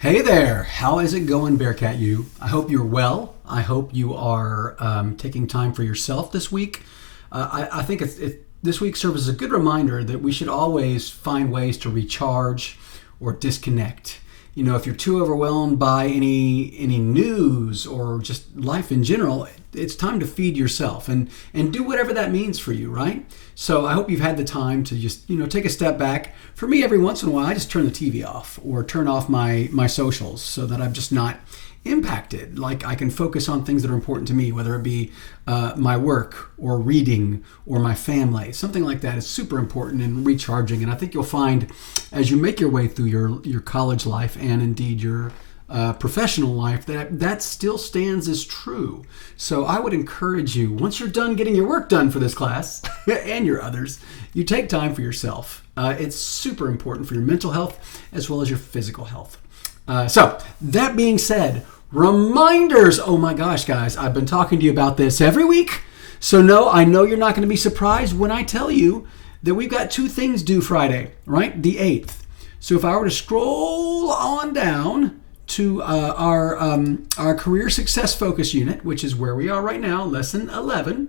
Hey there, how is it going, Bearcat U? I hope you're well. I hope you are taking time for yourself this week. I think this week serves as a good reminder that we should always find ways to recharge or disconnect. You know, if you're too overwhelmed by any news or just life in general, it's time to feed yourself and do whatever that means for you, right? So I hope you've had the time to just, take a step back. For me, every once in a while, I just turn the TV off or turn off my socials so that I'm just not impacted. Like I can focus on things that are important to me, whether it be my work or reading or my family. Something like that is super important and recharging. And I think you'll find as you make your way through your college life and indeed your professional life that still stands as true. So I would encourage you, once you're done getting your work done for this class and your others, you take time for yourself. It's super important for your mental health as well as your physical health. So that being said, reminders. Oh my gosh, guys, I've been talking to you about this every week. So no, I know you're not going to be surprised when I tell you that we've got two things due Friday, right? The 8th. So if I were to scroll on down to our career success focus unit, which is where we are right now, lesson 11,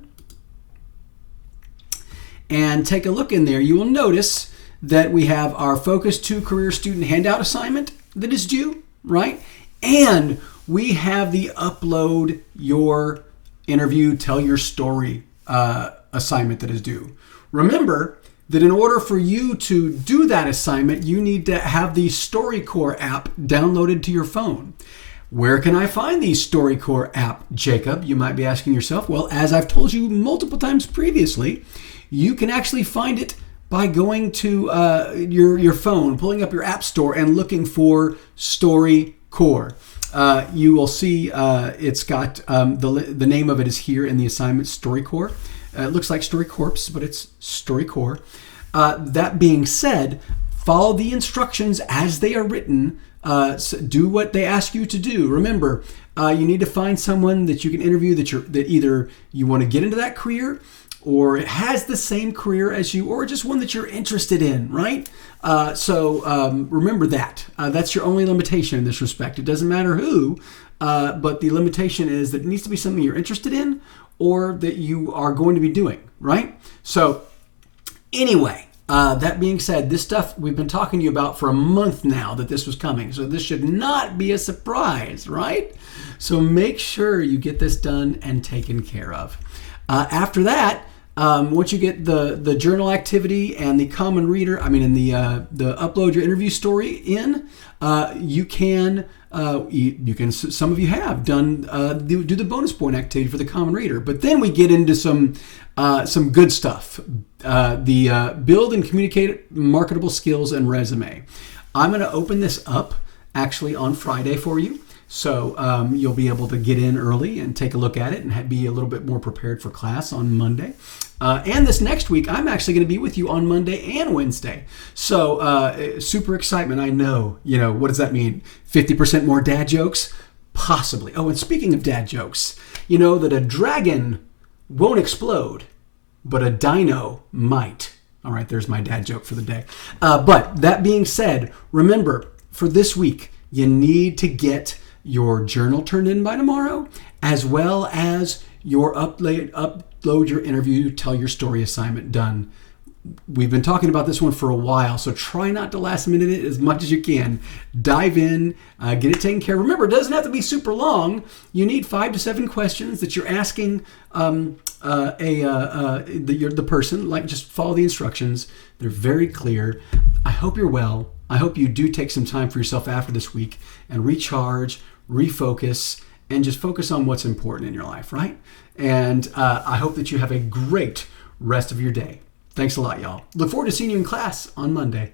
and take a look in there, you will notice that we have our Focus 2 Career Student Handout assignment that is due, right? And we have the Upload Your Interview, Tell Your Story assignment that is due. Remember that in order for you to do that assignment, you need to have the StoryCorps app downloaded to your phone. Where can I find the StoryCorps app, Jacob? You might be asking yourself. Well, as I've told you multiple times previously, you can actually find it by going to your phone, pulling up your app store and looking for StoryCorps. You will see it's got the name of it is here in the assignment, StoryCorps. It looks like StoryCorps, but it's StoryCorps. That being said, follow the instructions as they are written. Do what they ask you to do. Remember, you need to find someone that you can interview that either you want to get into that career, or it has the same career as you, or just one that you're interested in, right? So remember that. That's your only limitation in this respect. It doesn't matter who, but the limitation is that it needs to be something you're interested in or that you are going to be doing, right? So anyway, that being said, this stuff we've been talking to you about for a month now that this was coming. So this should not be a surprise, right? So make sure you get this done and taken care of. After that, once you get the journal activity and the common reader, and the upload your interview story in, you can some of you have done do the bonus point activity for the common reader. But then we get into some good stuff. The build and communicate marketable skills and resume. I'm going to open this up actually on Friday for you. So you'll be able to get in early and take a look at it and be a little bit more prepared for class on Monday. And this next week, I'm actually going to be with you on Monday and Wednesday. So super excitement. I know, what does that mean? 50% more dad jokes? Possibly. Oh, and speaking of dad jokes, you know that a dragon won't explode, but a dino might. All right, there's my dad joke for the day. But that being said, remember, for this week, you need to get your journal turned in by tomorrow, as well as your upload your interview, tell your story assignment done. We've been talking about this one for a while, so try not to last minute it as much as you can. Dive in, get it taken care of. Remember, it doesn't have to be super long. You need 5 to 7 questions that you're asking the person. Like, just follow the instructions. They're very clear. I hope you're well. I hope you do take some time for yourself after this week and recharge, refocus, and just focus on what's important in your life, right? And I hope that you have a great rest of your day. Thanks a lot, y'all. Look forward to seeing you in class on Monday.